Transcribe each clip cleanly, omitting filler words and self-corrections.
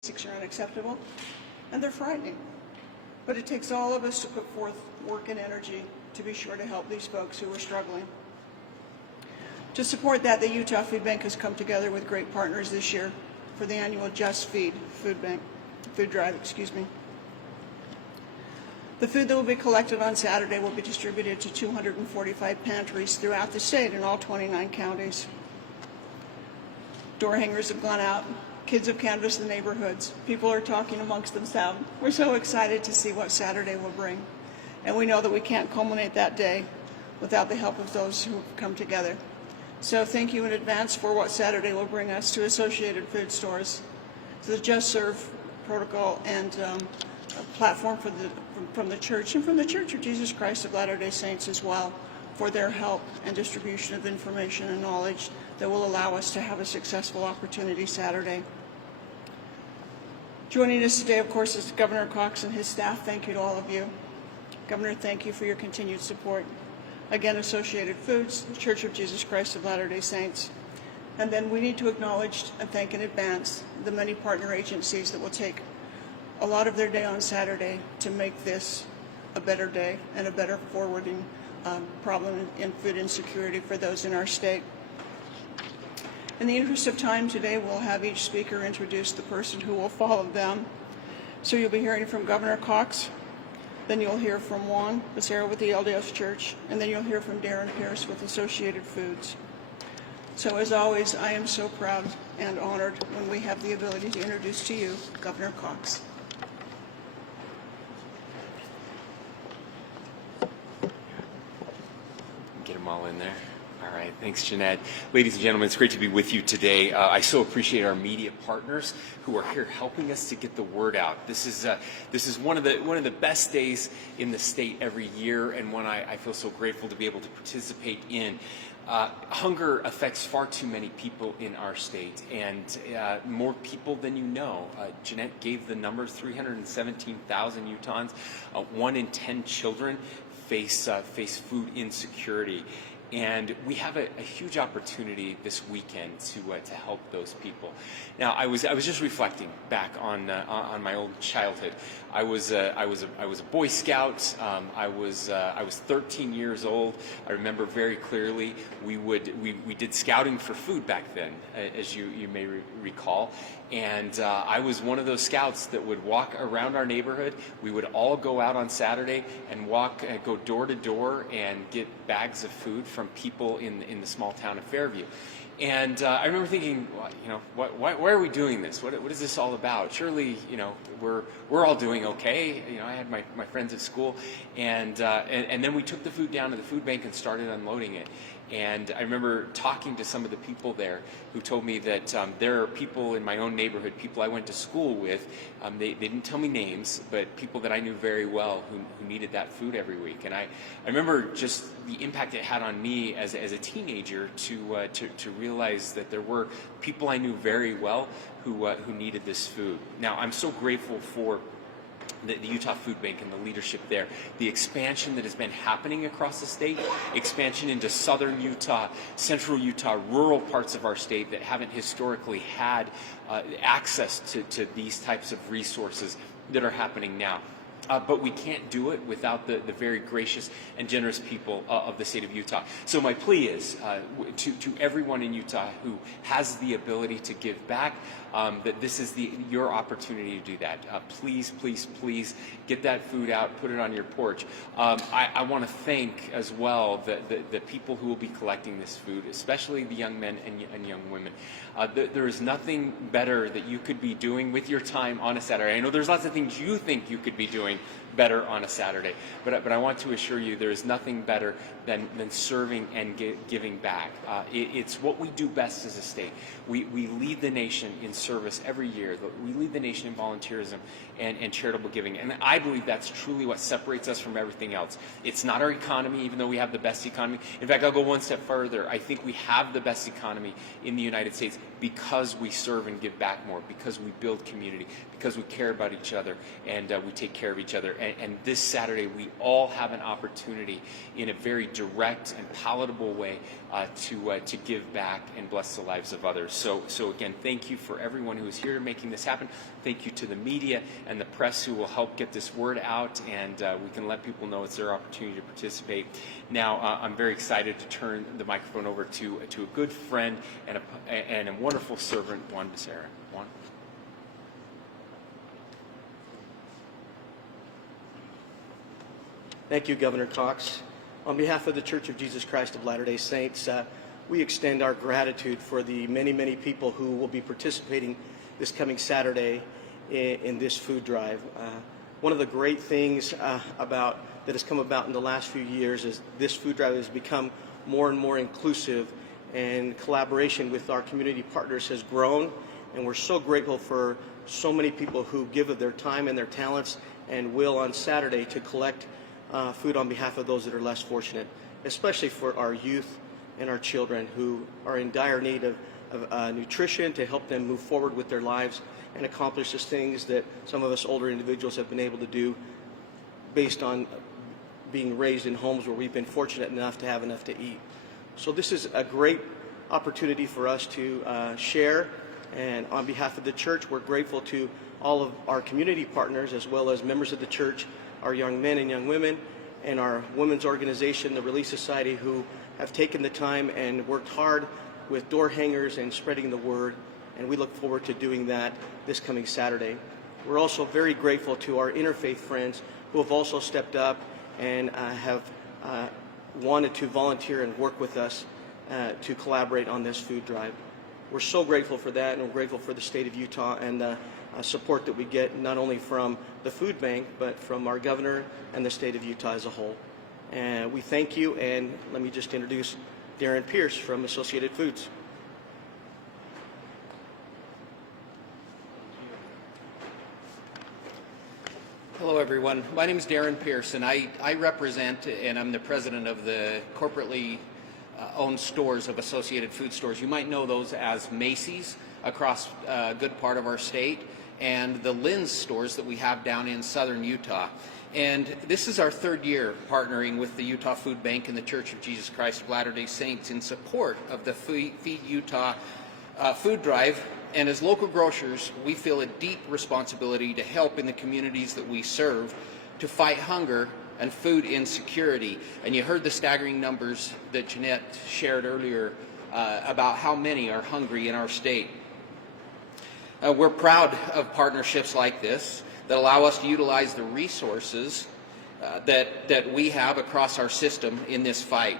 Statistics are unacceptable, and they're frightening. But it takes all of us to put forth work and energy to be sure to help these folks who are struggling. To support that, the Utah Food Bank has come together with great partners this year for the annual Just Feed food drive. The food that will be collected on Saturday will be distributed to 245 pantries throughout the state in all 29 counties. Door hangers have gone out. Kids have canvassed the neighborhoods. People are talking amongst themselves. We're so excited to see what Saturday will bring. And we know that we can't culminate that day without the help of those who have come together. So thank you in advance for what Saturday will bring us to Associated Food Stores, to the Just Serve protocol, and a platform from the church and from the Church of Jesus Christ of Latter-day Saints as well, for their help and distribution of information and knowledge that will allow us to have a successful opportunity Saturday. Joining us today, of course, is Governor Cox and his staff. Thank you to all of you. Governor, thank you for your continued support. Again, Associated Foods, the Church of Jesus Christ of Latter-day Saints. And then we need to acknowledge and thank in advance the many partner agencies that will take a lot of their day on Saturday to make this a better day and a better forwarding problem in food insecurity for those in our state. In the interest of time today, we'll have each speaker introduce the person who will follow them. So you'll be hearing from Governor Cox, then you'll hear from Juan Becerra with the LDS Church, and then you'll hear from Darren Pearson with Associated Foods. So as always, I am so proud and honored when we have the ability to introduce to you Governor Cox. Get them all in there. All right, thanks, Ginette. Ladies and gentlemen, it's great to be with you today. I so appreciate our media partners who are here helping us to get the word out. This is one of the best days in the state every year, and one I feel so grateful to be able to participate in. Hunger affects far too many people in our state, and more people than you know. Ginette gave the numbers: 317,000 Utahns, 1 in 10 children face food insecurity. And we have a huge opportunity this weekend to help those people. Now, I was just reflecting back on my old childhood. I was a Boy Scout. I was 13 years old. I remember very clearly we did scouting for food back then, as you may recall. And I was one of those scouts that would walk around our neighborhood. We would all go out on Saturday and go door to door and get bags of food from people in the small town of Fairview. And I remember thinking, well, why are we doing this? What is this all about? Surely, we're all doing okay. I had my friends at school, and then we took the food down to the food bank and started unloading it. And I remember talking to some of the people there who told me that there are people in my own neighborhood, people I went to school with. They didn't tell me names, but people that I knew very well who needed that food every week. And I remember just the impact it had on me as a teenager to realize that there were people I knew very well who needed this food. Now, I'm so grateful for the Utah Food Bank and the leadership there, the expansion that has been happening across the state, expansion into southern Utah, central Utah, rural parts of our state that haven't historically had access to these types of resources that are happening now. But we can't do it without the very gracious and generous people of the state of Utah. So my plea is to everyone in Utah who has the ability to give back, that this is your opportunity to do that. Please, please, please get that food out, put it on your porch. I want to thank as well the people who will be collecting this food, especially the young men and young women. There is nothing better that you could be doing with your time on a Saturday. I know there's lots of things you think you could be doing better on a Saturday, but I want to assure you there is nothing better than serving and giving back. It's what we do best as a state. We lead the nation in service every year. We lead the nation in volunteerism and charitable giving, and I believe that's truly what separates us from everything else. It's not our economy, even though we have the best economy. In fact, I'll go one step further. I think we have the best economy in the United States because we serve and give back more, because we build community, because we care about each other, and we take care of each other. And this Saturday, we all have an opportunity in a very direct and palatable way to give back and bless the lives of others. So again, thank you for everything. everyone who is here making this happen. Thank you to the media and the press who will help get this word out, and we can let people know it's their opportunity to participate. Now, I'm very excited to turn the microphone over to a good friend and a wonderful servant, Juan Becerra. Juan. Thank you, Governor Cox. On behalf of the Church of Jesus Christ of Latter-day Saints, we extend our gratitude for the many, many people who will be participating this coming Saturday in this food drive. One of the great things that has come about in the last few years is this food drive has become more and more inclusive, and collaboration with our community partners has grown, and we're so grateful for so many people who give of their time and their talents and will on Saturday to collect food on behalf of those that are less fortunate, especially for our youth and our children who are in dire need of nutrition to help them move forward with their lives and accomplish the things that some of us older individuals have been able to do based on being raised in homes where we've been fortunate enough to have enough to eat. So this is a great opportunity for us to share, and on behalf of the church, we're grateful to all of our community partners as well as members of the church, our young men and young women, and our women's organization, the Relief Society, who have taken the time and worked hard with door hangers and spreading the word, and we look forward to doing that this coming Saturday. We're also very grateful to our interfaith friends who have also stepped up and have wanted to volunteer and work with us to collaborate on this food drive. We're so grateful for that, and we're grateful for the state of Utah and the support that we get not only from the food bank, but from our governor and the state of Utah as a whole. And we thank you, and let me just introduce Darren Pearson from Associated Foods. Hello, everyone. My name is Darren Pearson. I represent, and I'm the president of the corporately owned stores of Associated Food Stores. You might know those as Macy's across a good part of our state, and the Lynn's stores that we have down in southern Utah. And this is our third year partnering with the Utah Food Bank and the Church of Jesus Christ of Latter-day Saints in support of the Feed Utah food drive. And as local grocers, we feel a deep responsibility to help in the communities that we serve to fight hunger and food insecurity. And you heard the staggering numbers that Ginette shared earlier about how many are hungry in our state. We're proud of partnerships like this that allow us to utilize the resources that we have across our system in this fight.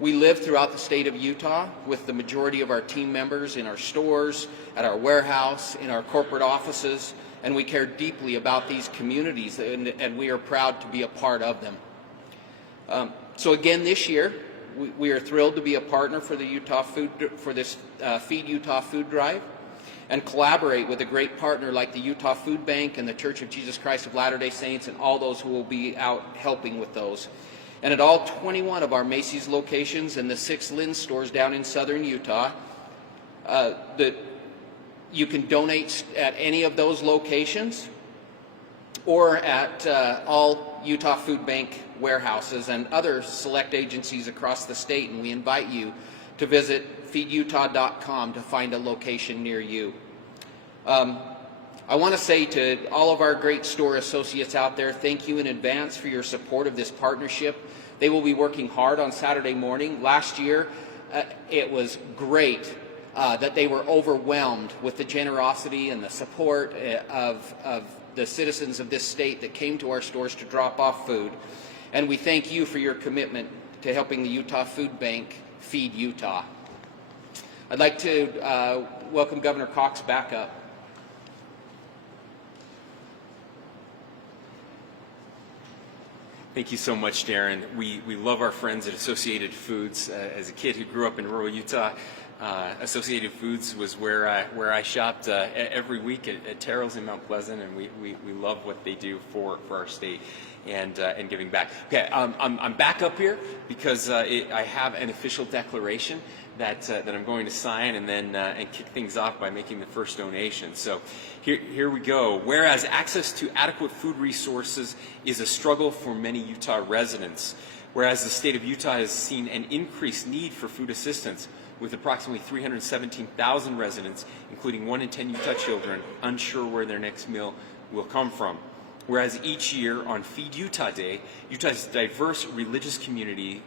We live throughout the state of Utah with the majority of our team members in our stores, at our warehouse, in our corporate offices, and we care deeply about these communities, and we are proud to be a part of them. So again, this year, we are thrilled to be a partner for the Utah this Feed Utah food drive, and collaborate with a great partner like the Utah Food Bank and the Church of Jesus Christ of Latter-day Saints and all those who will be out helping with those. And at all 21 of our Macy's locations and the 6 Lynn stores down in southern Utah, that you can donate at any of those locations or at all Utah Food Bank warehouses and other select agencies across the state. And we invite you to visit feedutah.com to find a location near you. I want to say to all of our great store associates out there, thank you in advance for your support of this partnership. They will be working hard on Saturday morning. Last year, it was great that they were overwhelmed with the generosity and the support of the citizens of this state that came to our stores to drop off food. And we thank you for your commitment to helping the Utah Food Bank feed Utah. I'd like to welcome Governor Cox back up. Thank you so much, Darren. We love our friends at Associated Foods. As a kid who grew up in rural Utah, Associated Foods was where I shopped every week at Terrell's in Mount Pleasant, and we love what they do for our state and giving back. Okay, I'm back up here because I have an official declaration that I'm going to sign and then and kick things off by making the first donation. So here we go. Whereas access to adequate food resources is a struggle for many Utah residents, whereas the state of Utah has seen an increased need for food assistance, with approximately 317,000 residents, including 1 in 10 Utah children, unsure where their next meal will come from. Whereas each year on Feed Utah Day, Utah's diverse religious community,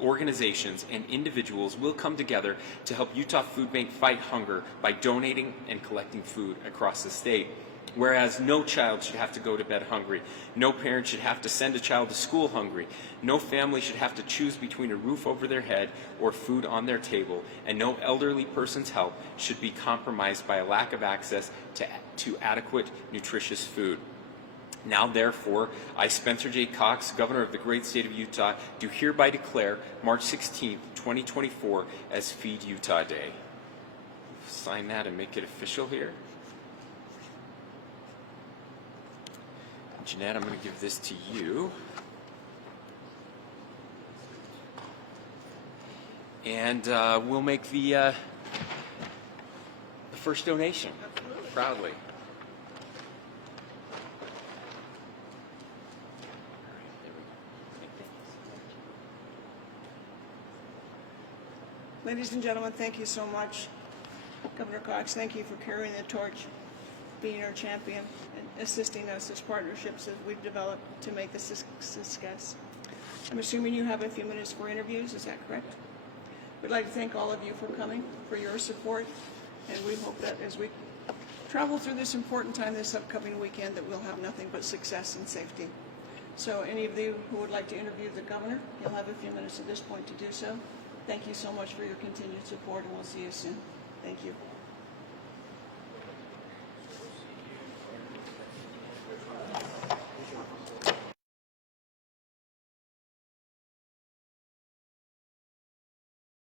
organizations, and individuals will come together to help Utah Food Bank fight hunger by donating and collecting food across the state. Whereas no child should have to go to bed hungry, no parent should have to send a child to school hungry, no family should have to choose between a roof over their head or food on their table, and no elderly person's health should be compromised by a lack of access to adequate, nutritious food. Now, therefore, I, Spencer J. Cox, Governor of the great state of Utah, do hereby declare March 16, 2024 as Feed Utah Day. Sign that and make it official here. Ginette, I'm going to give this to you. And we'll make the first donation. Absolutely. Proudly. Ladies and gentlemen, thank you so much. Governor Cox, thank you for carrying the torch, being our champion, and assisting us as partnerships as we've developed to make this a success. I'm assuming you have a few minutes for interviews, is that correct? We'd like to thank all of you for coming, for your support, and we hope that as we travel through this important time this upcoming weekend that we'll have nothing but success and safety. So any of you who would like to interview the governor, you'll have a few minutes at this point to do so. Thank you so much for your continued support, and we'll see you soon. Thank you.